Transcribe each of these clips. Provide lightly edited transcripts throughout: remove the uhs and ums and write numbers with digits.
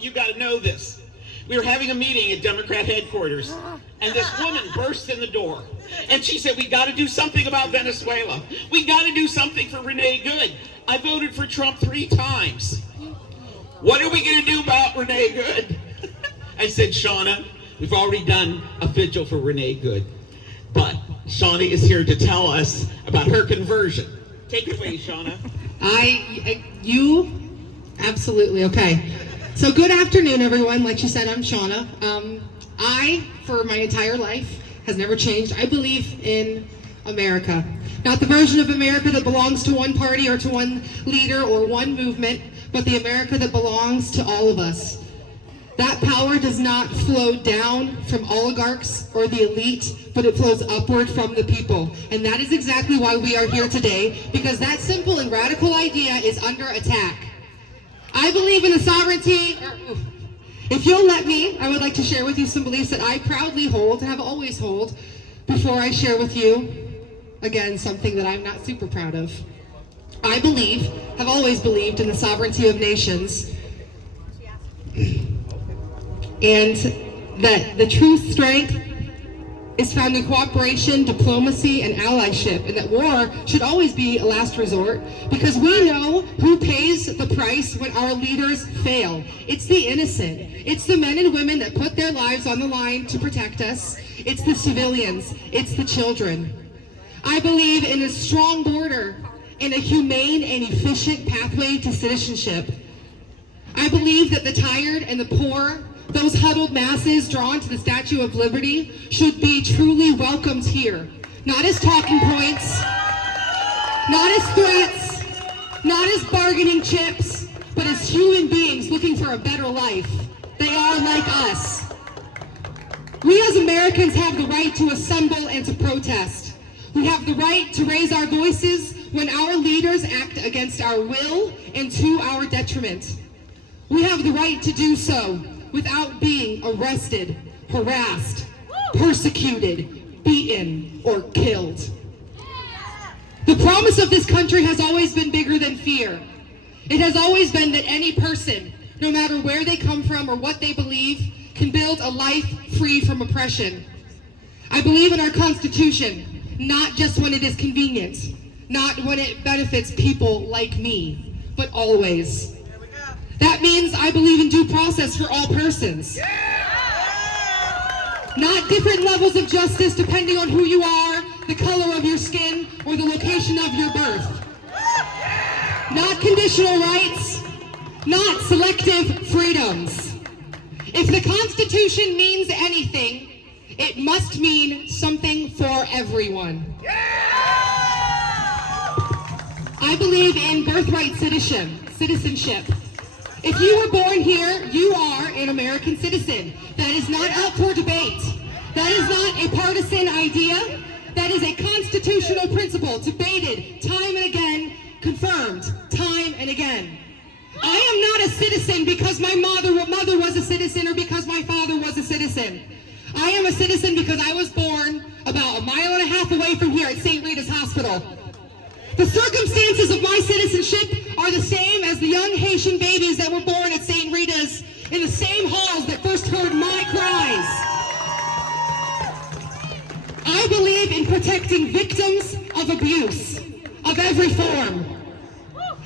You got to know this. We were having a meeting at Democrat headquarters, and this woman burst in the door, and she said, we got to do something about Venezuela. We got to do something for Renee Good. I voted for Trump 3 times. What are we going to do about Renee Good? I said, Shauna, we've already done a vigil for Renee Good, but Shauna is here to tell us about her conversion. Take it away, Shauna. Absolutely, okay. So good afternoon, everyone. Like you said, I'm Shauna. For my entire life, has never changed. I believe in America. Not the version of America that belongs to one party or to one leader or one movement, but the America that belongs to all of us. That power does not flow down from oligarchs or the elite, but it flows upward from the people. And that is exactly why we are here today, because that simple and radical idea is under attack. I believe in the sovereignty. If you'll let me, I would like to share with you some beliefs that I proudly hold, have always hold, before I share with you, again, something that I'm not super proud of. I have always believed in the sovereignty of nations, and that the true strength is found in cooperation, diplomacy, and allyship, and that war should always be a last resort, because we know who pays the price when our leaders fail. It's the innocent. It's the men and women that put their lives on the line to protect us. It's the civilians. It's the children. I believe in a strong border and a humane and efficient pathway to citizenship. I believe that the tired and the poor, those huddled masses drawn to the Statue of Liberty, should be truly welcomed here. Not as talking points, not as threats, not as bargaining chips, but as human beings looking for a better life. They are like us. We as Americans have the right to assemble and to protest. We have the right to raise our voices when our leaders act against our will and to our detriment. We have the right to do so without being arrested, harassed, persecuted, beaten, or killed. The promise of this country has always been bigger than fear. It has always been that any person, no matter where they come from or what they believe, can build a life free from oppression. I believe in our Constitution, not just when it is convenient, not when it benefits people like me, but always. That means I believe in due process for all persons. Not different levels of justice depending on who you are, the color of your skin, or the location of your birth. Not conditional rights, not selective freedoms. If the Constitution means anything, it must mean something for everyone. I believe in birthright citizenship. If you were born here, you are an American citizen. That is not up for debate. That is not a partisan idea. That is a constitutional principle, debated time and again, confirmed time and again. I am not a citizen because my mother was a citizen or because my father was a citizen. I am a citizen because I was born about 1.5 miles away from here at St. Rita's Hospital. The circumstances of my citizenship are the same as the young Haitian babies that were born at St. Rita's in the same halls that first heard my cries. I believe in protecting victims of abuse, of every form.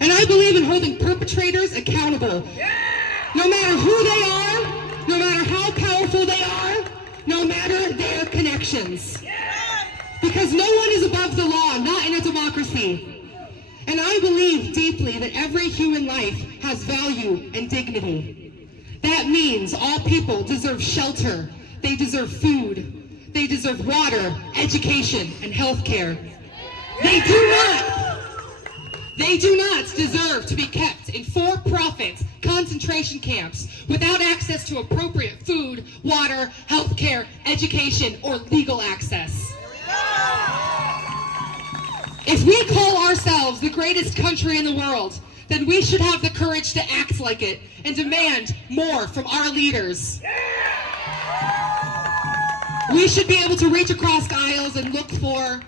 And I believe in holding perpetrators accountable. No matter who they are, no matter how powerful they are, no matter their connections. Because no one is above the law, not in a democracy. And I believe deeply that every human life has value and dignity. That means all people deserve shelter, they deserve food, they deserve water, education, and health care. They do not deserve to be kept in for-profit concentration camps without access to appropriate food, water, health care, education, or legal access. If we call ourselves the greatest country in the world, then we should have the courage to act like it and demand more from our leaders. We should be able to reach across aisles and look for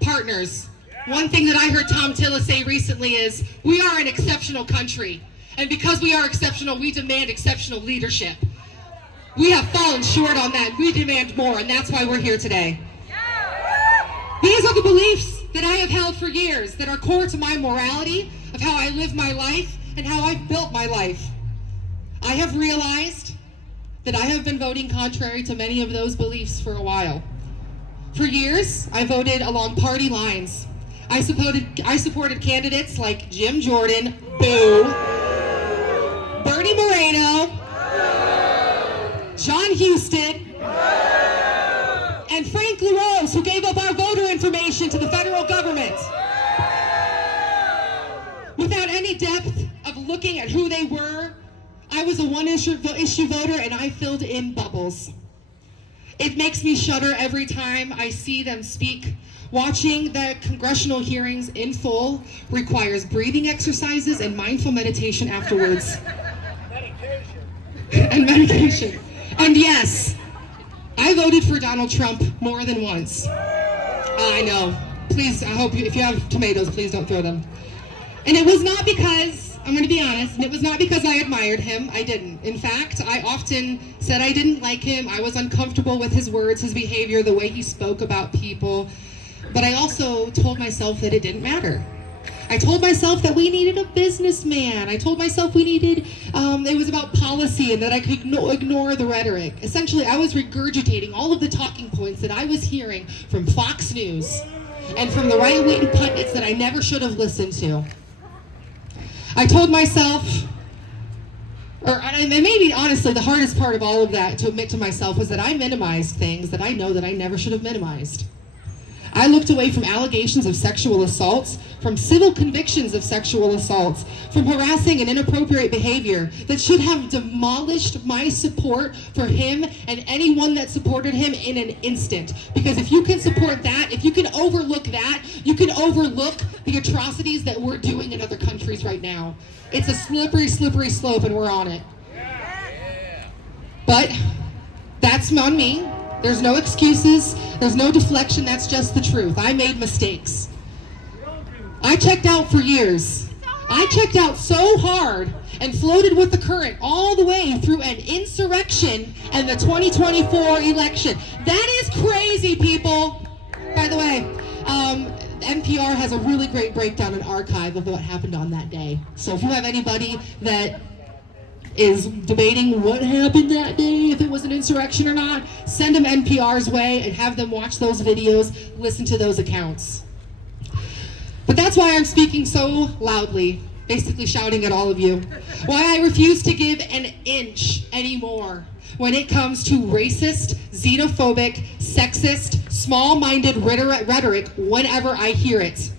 partners. One thing that I heard Tom Tillis say recently is, we are an exceptional country, And because we are exceptional, we demand exceptional leadership. We have fallen short on that. We demand more, and that's why we're here today. These are the beliefs that I have held for years that are core to my morality, of how I live my life, and how I've built my life. I have realized that I have been voting contrary to many of those beliefs for a while. For years, I voted along party lines. I supported candidates like Jim Jordan, boo, Bernie Moreno, John Houston, and Frank LaRose, who gave up our voter information to the federal government. Without any depth of looking at who they were, I was a one-issue voter, and I filled in bubbles. It makes me shudder every time I see them speak. Watching the congressional hearings in full requires breathing exercises and mindful meditation afterwards. And medication. And yes, I voted for Donald Trump more than once. I know. Please, I hope if you have tomatoes, please don't throw them. And it was not because, I'm going to be honest, and it was not because I admired him. I didn't. In fact, I often said I didn't like him. I was uncomfortable with his words, his behavior, the way he spoke about people. But I also told myself that it didn't matter. I told myself that we needed a businessman. I told myself we needed, it was about policy and that I could ignore the rhetoric. Essentially, I was regurgitating all of the talking points that I was hearing from Fox News and from the right-wing pundits that I never should have listened to. I told myself, and maybe honestly the hardest part of all of that to admit to myself was that I minimized things that I know that I never should have minimized. I looked away from allegations of sexual assaults, from civil convictions of sexual assaults, from harassing and inappropriate behavior that should have demolished my support for him and anyone that supported him in an instant. Because if you can support that, if you can overlook that, you can overlook the atrocities that we're doing in other countries right now. It's a slippery, slippery slope, and we're on it. But that's on me. There's no excuses. There's no deflection. That's just the truth. I made mistakes. I checked out for years. I checked out so hard and floated with the current all the way through an insurrection and the 2024 election. That is crazy, people. By the way, NPR has a really great breakdown and archive of what happened on that day. So if you have anybody that is debating what happened that day, if it was an insurrection or not, send them NPR's way and have them watch those videos, listen to those accounts. But that's why I'm speaking so loudly, basically shouting at all of you. Why I refuse to give an inch anymore when it comes to racist, xenophobic, sexist, small-minded rhetoric whenever I hear it.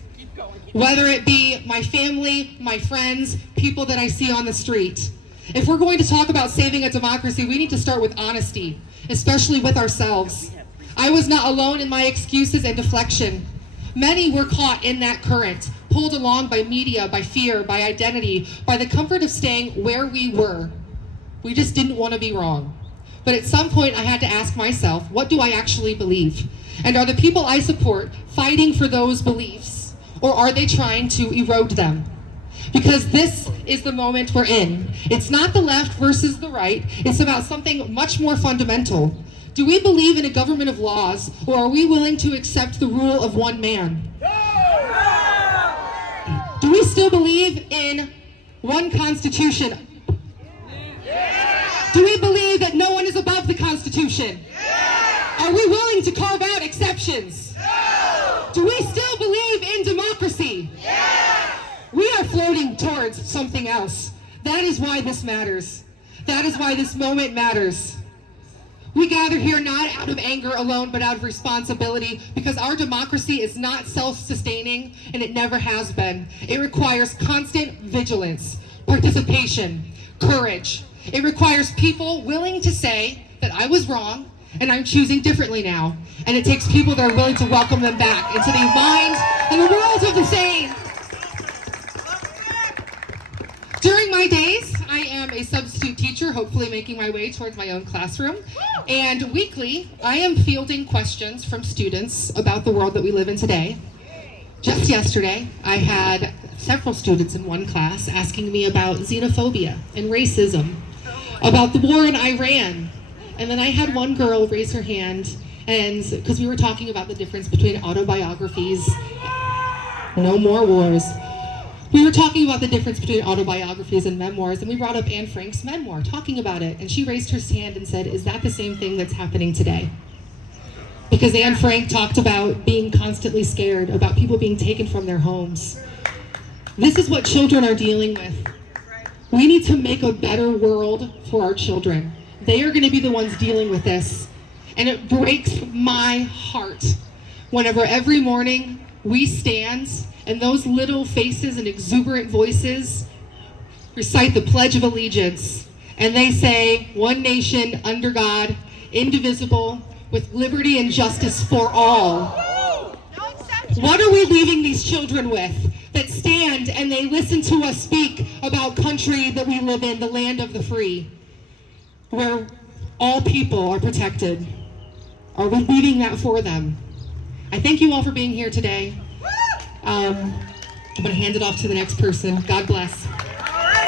Whether it be my family, my friends, people that I see on the street. If we're going to talk about saving a democracy, we need to start with honesty, especially with ourselves. I was not alone in my excuses and deflection. Many were caught in that current, pulled along by media, by fear, by identity, by the comfort of staying where we were. We just didn't want to be wrong. But at some point I had to ask myself, what do I actually believe? And are the people I support fighting for those beliefs? Or are they trying to erode them? Because this is the moment we're in. It's not the left versus the right. It's about something much more fundamental. Do we believe in a government of laws, or are we willing to accept the rule of one man? Do we still believe in one constitution? Do we believe that no one is above the Constitution? Are we willing to carve out exceptions? Do we still believe in democracy? We are floating towards something else. That is why this matters. That is why this moment matters. We gather here not out of anger alone, but out of responsibility, because our democracy is not self-sustaining, and it never has been. It requires constant vigilance, participation, courage. It requires people willing to say that I was wrong, and I'm choosing differently now. And it takes people that are willing to welcome them back into the mind and the world of the sane. During my days, I am a substitute teacher, hopefully making my way towards my own classroom. And weekly, I am fielding questions from students about the world that we live in today. Just yesterday, I had several students in one class asking me about xenophobia and racism, about the war in Iran. And then I had one girl raise her hand, and because we were talking about the difference between autobiographies, no more wars. We were talking about the difference between autobiographies and memoirs, and we brought up Anne Frank's memoir, talking about it. And she raised her hand and said, is that the same thing that's happening today? Because Anne Frank talked about being constantly scared, about people being taken from their homes. This is what children are dealing with. We need to make a better world for our children. They are going to be the ones dealing with this. And it breaks my heart whenever every morning we stand and those little faces and exuberant voices recite the Pledge of Allegiance, and they say, one nation under God, indivisible, with liberty and justice for all. What are we leaving these children with that stand and they listen to us speak about country that we live in, the land of the free, where all people are protected? Are we leaving that for them? I thank you all for being here today. I'm going to hand it off to the next person. God bless.